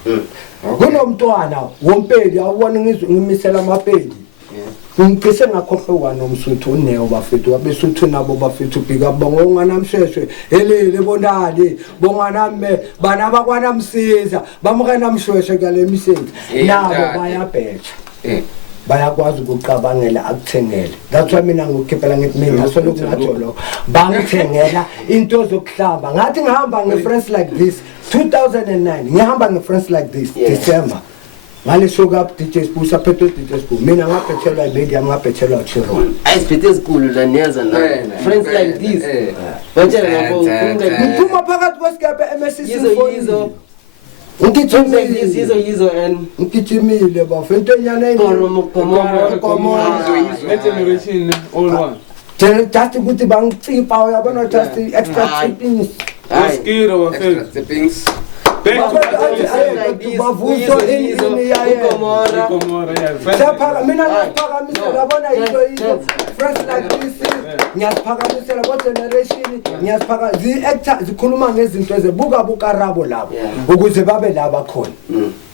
kunomntwana wompeli awubona ngimisela amapeli ngicise ngakhohlwa nomsuthu uNeo bafethu wabesuthu nabo bafethu bhika bonga namsheshwe elele bonali bonga nami bana bakwana msiza bamukena mshweshwe kale misebenzi nabo bayabhecha bayakwazi ukuqabangela akuthengele that's why mina ngikhiphela ngithi mina soloku ngatholo bangithengela into zokuhlamba ngathi ngihamba ngefriends like this 2009 ngihamba ngefriends like this December ngale shoka up DJ Spusa phetho DJ Spusa mina ngaphethelwa ibedi ngaphethelwa Chiro ayisiphethe esikhulu la niyeza na friends like this batshela ngabo ngiphuma phakathi kwesikepe MSC yizo ngithumile yizo and ngithimile bafento nyana komo generation all one just ukuthi bangicipa uyabona just extra tippings mosquito extra tippings bavuso ini yaye mina ngaphakamisa labona into fresh like this ngiyaphakamisela kwa generation ngiyaphaka zi-actor zikhuluma ngezinto ezibuka rabo labo ukuze babe laba khona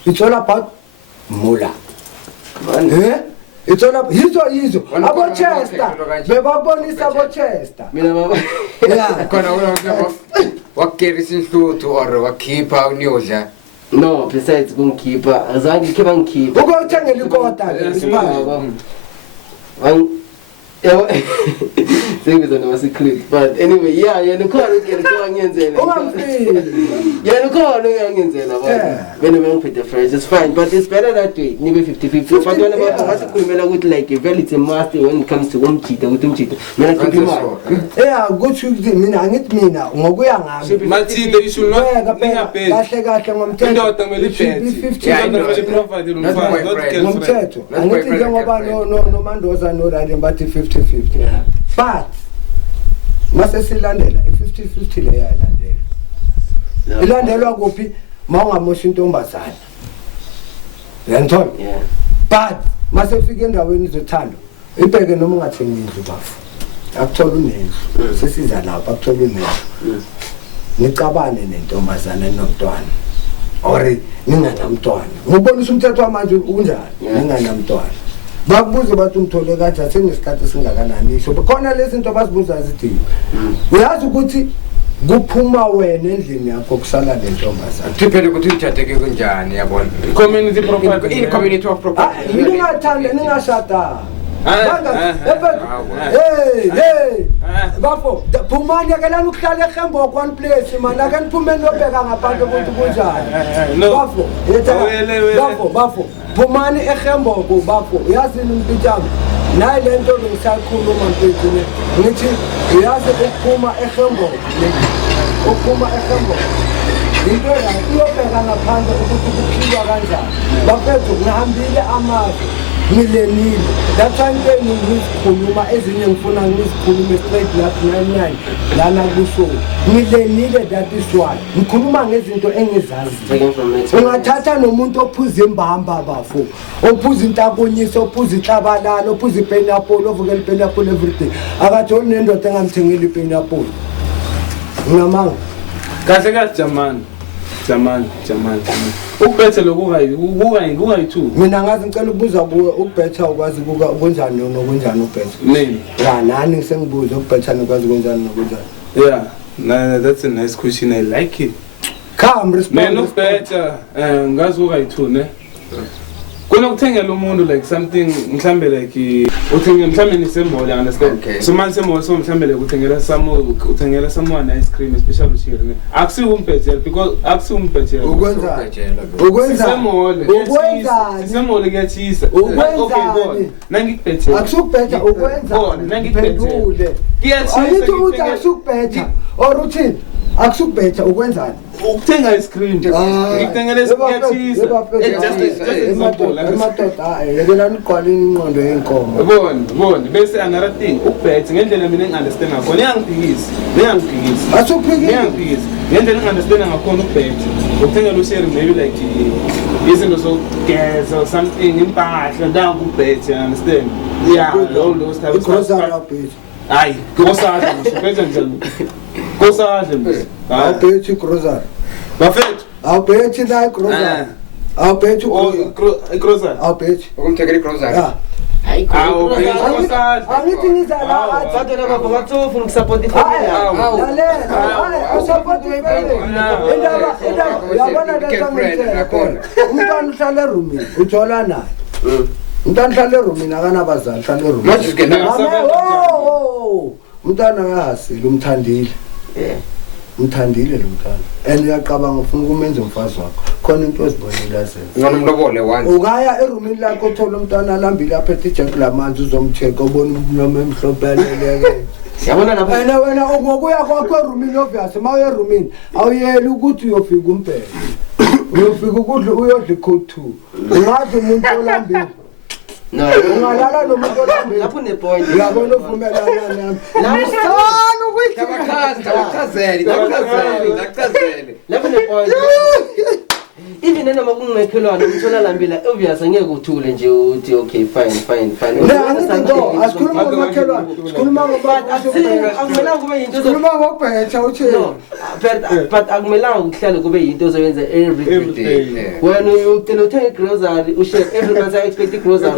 it's all about mula it's all about yizo abo Chester bebabonisa abo Chester mina baba yeah khona wakerisa inhluthu or wakhipha uniyodla no besides kungikhipha azange ngikhipha ngikhipha ukuthengela ikota isiphala things on was secret but anyway yena khona ukuyenzela ngiyenzela yena khona uyangenzela wena ngiphethe fresh it's fine but it's better that way nibe 50-50 but wena basikhulumela ukuthi like a it's a master when it comes to umjida ukuthi umjida mina khipha imali kuthi mina angithi mina ngokuya ngami mathide you should not kahle ngomthetho indoda kumele iphethe provide ngomthetho angithi njengoba no Mandoza no Radi bathi 50-50 but mase silandela i-50-50 le yalandela ilandelwa kuphi mawungamosha intombazana uyangithola but mase fika endaweni zothando ibheke noma ungathengi indlu bafu akuthola unendlu sesiza lapha akuthola unendlu nicabane nentombazana nomntwana or ninganamntwana ngibonisa umthetho wamanje unjani ninganamntwana bakubuza bathi umthole kathi sengesikhathi singakanani isho khona lezi zinto bazibuza zithi uyazi ukuthi kuphuma wena endlini yakho kusala lentombazana diphele ukuthi uthatheke kanjani yabona community property in community of property ningathanda ningashada bafo phumani yakelana ukuhlala eHembo one place man ake niphume niyobheka ngaphandle ukuthi kunjani bafo phumani eHembo bafo uyazini umpitshami nayi lento ngisakhuluma mpithini ngithi uyazi ukuphuma eHembo into yakuyobheka ngaphandle ukuthi kuphilwa kanjani bafethu ngihambile amazwi ngilenile that's why ngikhuluma ezinye ngifuna ngizikhulume straight lapha 99 lana kusho ngilenile that is why ngikhuluma ngezinto engizazi ungathatha nomuntu ophuza imbamba bafo ophuza intakunyisa ophuza inhlabalala ophuza ipineapple ovukela ipineapple everything akathi onendoda engamthengeli ipineapple ngamanga kahle Jamani jamani ukubetha lokungayi-2 mina ngazi ngicela ukubuza kuwe ukubetha ukwazi ukwenzani nokwenjani ukubetha nini ya nani sengibuza ukubetha nokwazi ukwenjani nokwenjani yeah that's a nice question, I like it. Come respond Man ukubetha ngazi kukayi-2 ne kunokuthengela umuntu like something mhlambe like uthenge mhlambe nisemall, you understand? Okay. So manje semall so mhlambe like uthengela someone ice cream especially ushiri ne akusi umbetshela because akusi umbetshela ukwenza semall kuyachisa okay nangikubetshela akusukubetha ukwenza nangikubetshela kuyachisa ayithi uthi akusukubetha or uthini akusukubetha ukwenzani ukuthenga ice cream ngikuthengele kuyachisa emadoda yekelani igqwalini ingqondo yenkomo bona bese another thing ukubetha ngendlela mina engi-understand ngakhona ningangiphikisi asuphikile ngendlela engi-understand ngakhona ukubetha ukuthengela usheri maybe like izinto zokugeza or something impahla ndangukubetha, you understand? Yeah, all those type of stuff. Hayi, kosadla mshophethe njani? Kosadla mse. Awubethi grocery. Bafethu, awubethi la grocery. Awubethi grocery. Awubethi. Ukumthekela grocery. Yeah. Hayi kosadla. Angithi ngizala athi badela baphatho ufuna ukusupport ifamily yakho. Lalela, usupport ifamily. Indaba yabona lesangitshela khona. Umntwana uhlala eroomini, uthola naye. Umntwana uhlala eroomini akanabazali, uhlala eroomini. Manje singena umntwana uyahasila umthandile. Umthandile lo mntwana. And uyaqabanga ufuna ukumenza umfazi wakho. Khona into ezibonela zenza. Ngona umlobole one. Ukaya eroomini lakho uthola umntwana alambile aphethe ijack lamanzi uzomcheka ubona umnoma emhlopheleleke. Yabona lapha Wena ngokuya kwakho eroomini obvious mawuye eroomini awuyeli ukuthi uyofika umpela. Uyofika ukudla uyodla code 2. Ungazi umuntu olambile. No, ungalala nomuntu olambile. Lapho ne point. Uyabona uvumelana nami. Namsana ukuthi Ngachazeli. Lapho ne point. Even noma kungekhelwana umthola lambila obvious angeke uthule nje uthi okay fine. Asikhuluma ngomakhelwane. Sikhuluma akumelanga kube into sikhuluma ngokubhetha uthi but akumelanga ukuhlala kube into ozoyenza every day. Wena ucela uthenga grocery ushare every month I expect grocery.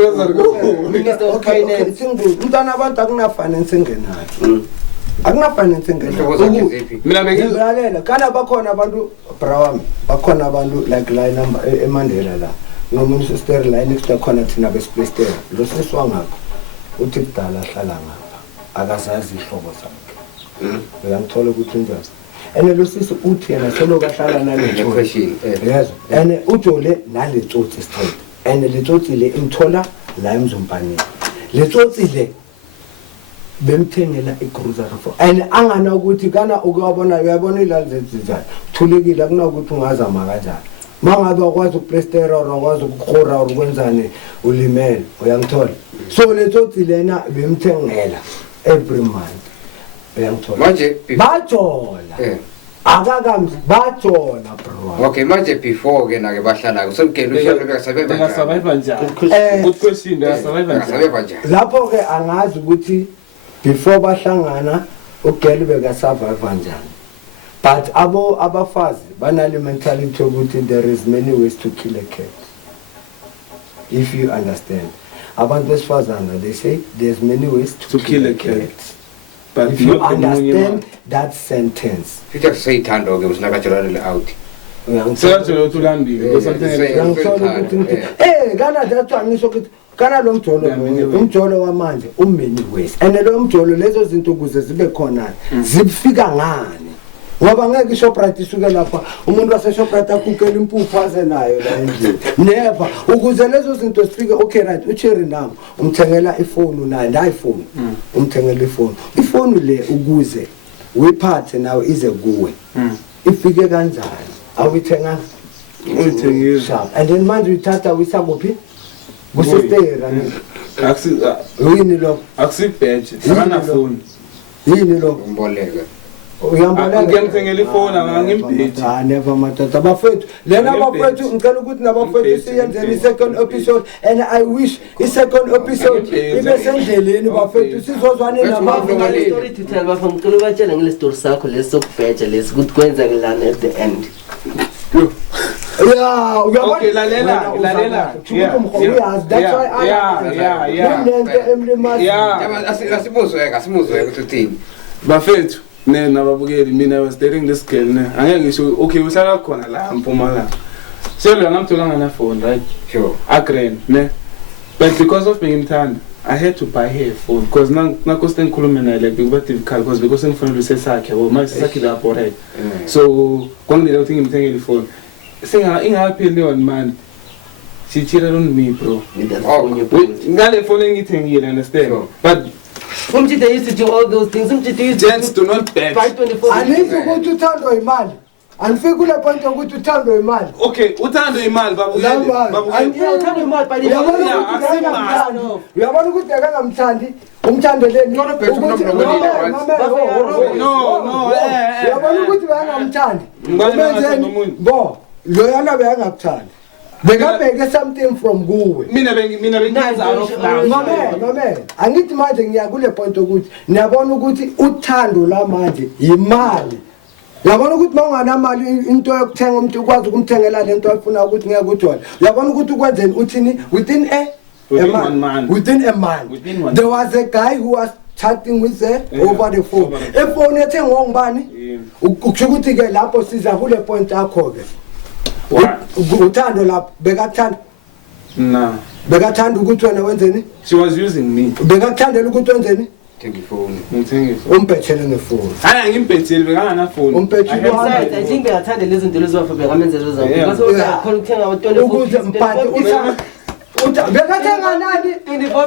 Minister of Finance. Umntana abantu akuna finance engenayo. Akuna finance engenayo. Mina bengilalela kana bakhona abantu brawami bakhona abantu like line number eMandela la noma umsister line next khona thina besplaster lo siswa ngakho uthi kudala hlala ngapha akazazi ihlobo zakhe uyangithola ukuthi njani ene lo sisi uthi yena seloku ahlala nale question yes ene ujole nale tsotsi straight ene le tsotsi le imthola la emzompanini le tsotsi le bemthengela igrocery for and angana ukuthi kana ukuyabona uyabona ilalezizizana thulekile akuna ukuthi ungazama kanjani mangabe akwazi ukuplastera or akwazi ukukhora or ukwenzani ulimele uyangithola so lethothi lena bemthengela every month uyangithola manje bajola akakamzi bajola bro okay manje before ke nake bahlala sonkela uhlelo bekasurvive njani good question survive njani lapho ke angazi ukuthi before bahlangana ugeli bekasurvive njani but abafazi banale mentality ukuthi there is many ways to kill a cat if you understand abantu besifazana they say there's many ways to kill a cat but if you understand that sentence futhi sayithando ke usinakatshelane out uyangithola uthulambile kana that's why ngisho ukuthi kana lo umjolo wamanje many ways and lo mjolo lezo zinto kuze zibe khona zifika ngani ngoba ngeke iShoprite isuke lapha umuntu waseShoprite akukela impuphu aze nayo la endlini never ukuze lezo zinto zifike okay right uCherry nawo umthengela ifoni nayo iPhone umthengela ifoni le ukuze uyiphathe nawe ize kuwe ifike kanjani awithenga uyithengile sharp and then manje uyithatha uyisakuphi kusistera yini lo akusibheje akanafoni yini lo umboleka uyamboleka ngiyamthengela ifoni angangibheje never matata bafethu lena bafethu ngicela ukuthi nabafethu siyenzeni second episode and I wish second episode ibe sendleleni bafethu sizozwane nabafundi story to tell bafana ngicela ubatshela ngile story sakho lesokubheja lesikuthi kwenza kulana at the end Yeah, okay, lalela. That's why I asimuzwe ukuthi uthini bafethu nena babukeli mina I was dating this girl ne angeke ngisho okay uhlala khona la Mpumalanga so lo ngamtholanga na phone right sure agren ne but because of being imthanda I had to buy her phone because na cost enkhulume naye like bekuba difficult because ngifuna usesakhe yabo manje sakhe lapho right so kwangile ukuthi ngimthengele phone ingapheli le 1 month she cheated on me bro ngale phone engithengile understand but Umjide used to do all those things. Umjide gents do not bet. Anithi ukuthi uthandwa imali. Anifike kule point ukuthi uthandwa imali. Okay, uthandwa imali babukeli. uthandwa imali but uyabona ukuthi akangamthandi umthandeleni. No. Uyabona ukuthi bayangamthandi. Bo, loyana bayangakuthandi. Bekabheke something from kuwe. Mina bengenza out of love. Mama, angithi manje ngiya kule point ukuthi niyabona ukuthi uthando la manje imali. Uyabona ukuthi mawunganamali into yokuthenga umuntu ukwazi ukumthengela lento afuna ukuthi ngeke kujona. Uyabona ukuthi ukwenzeni uthini within a month. There was a guy who was chatting with her over the phone. Ifone ethengwa ngubani? Ukusho ukuthi ke lapho siza kule point yakho ke. Uthando lapho bekathanda na bekathanda ukuthi wena wenzeni she was using me bekathandela ukuthi wenzeni ngithenge ifoni umpethele ngefoni hayi ngimpethele bekangana phone umpethele besides I think beyathanda lezi zinto leziwafa bekamenzela zawo because uyakhona ukuthenga abantu ukuthi mphathi bekathenga nani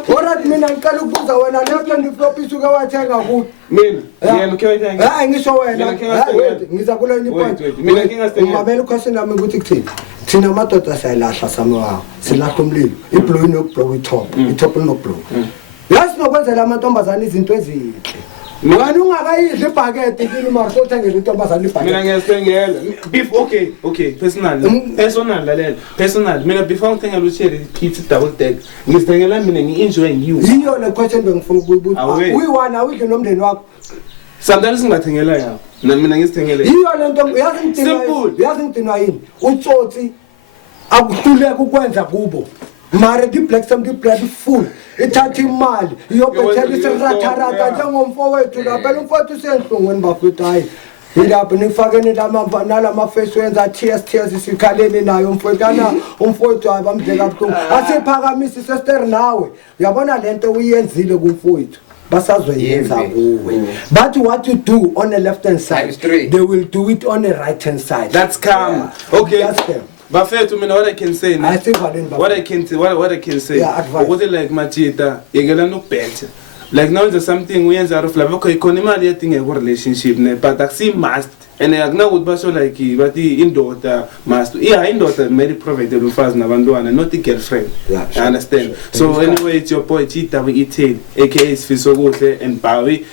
alright mina ngicela ukubuza wena le 24 piece uke wathenga kuphi mina yena ukhe wayithenga hayi ngisho wena ngiza kule ni point mina ngingasithenga umamela question nami ukuthi kuthini thina amadoda sayilahla sami wawo silahla umlilo iblow inokublow itop inokublow yasinokwenzela amantombazana izinto ezinhle Wena ungakayidli ibhakede kini manje uthengele intombazana ibhakede. Mina ngiyasengela. Okay, personal lalela. Personal. Mina before ngithengela uCherry Pizza double deck, ngisithengela mina ngi-enjoy ngiyo. Yiyo le question bengifuna ukuyibuza. Uyiwana awudli nomndeni wakho. Sometimes ngingathengela yawo. Mina ngisithengele. Yiyo le nto yazi ngidinwa yini? Utsotsi akuhluleka ukwenza kubo. Mare di black some di blood full ithatha imali iyobethela isiratarata njengomfowethu lapha umfowethu usenhlungweni bafethu hayi yilapho nifakene nalama face wenza tears isikhaleni nayo umfowethu abamdleka kabuhlungu asiphakamise sester nawe uyabona lento uyenzile kumfowethu basazoyenza kuwe but what you do on the left hand side they will do it on the right hand side. That's calm. Okay, that's them. Bafethu mina what I can say now. What I can say. Ukuthi like Machita yekela nokubhetha. Like now there's something we yenza out of love okay khona imali yedinga ku relationship ne but akusi must and akuna ukuthi basho like bathi indoda must indoda marry provided umfazi nabantwana not the girlfriend. Yeah, sure, understand sure. So anyway it's your boy TWET aka Sifiso Kuhle and Bawi.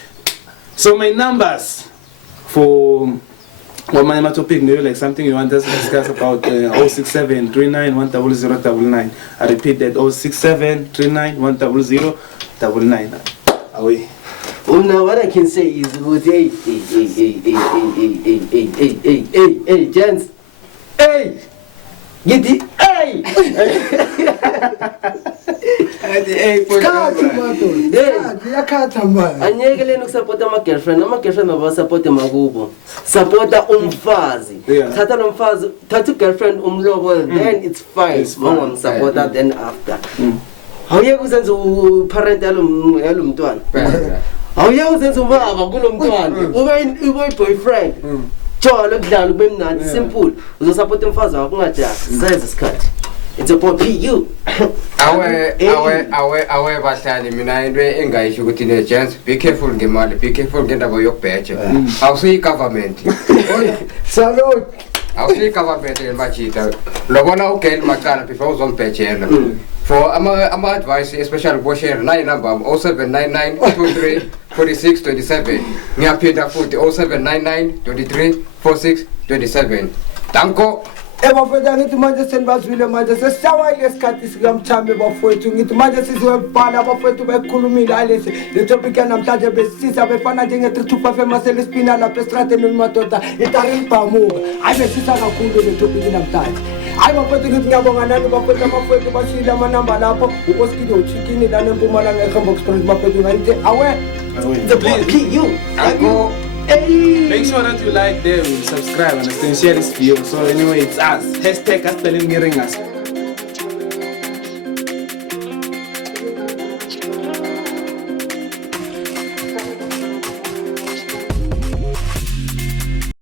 So my numbers for well, my topic maybe like something you want us to discuss about 067 39 100 I repeat that 067 39 100 away. Now what I can say is hey gents, hey get the hey anyekele nokusupporta ama-girlfriend abasupporte makubo supporta umfazi thatha lo mfazi thatha girlfriend umlobo then it's fine mawamsupporta then after awuyeke uzenza uparent yalo mntwana awuyeke uzenza ubaba kulo mntwana ube boyfriend jolo kudlala kube mnandi simple uzosupporta umfazi wakho ungajasi senze isikhathi. It's about you. Awe bahlali mina into engayisho ukuthi ne gents be careful ngemali be careful ngendaba yokubheja awusiyi government salute awusiyi government emachita lobona ugel macala before uzombhejela for ama advice especially boshare nayi number 0799 23 46 27 ngiyaphinda futhi 0799 23 46 27 danko. Bafethu ngithi manje senibazwile manje sesishawayile isikhathi sikamthambe bafethu ngithi manje sizobhala abafethu bekhulumile alesi le topic namhlanje besisa befana njenge 325 emasele spina lapha estrateni madoda itarini bhamuka ayi besisa kakhulu le topic namhlanje hayi bafethu ngithi ngiyabonga nani bafethu amafethu bashiyile amanamba lapho uOskidi uChicken lana eMpumalanga eHamburg Street bafethu ngayithi awe The boy P, you. Hey. Make sure that you like them, subscribe, and share this video. So anyway, it's us. #us.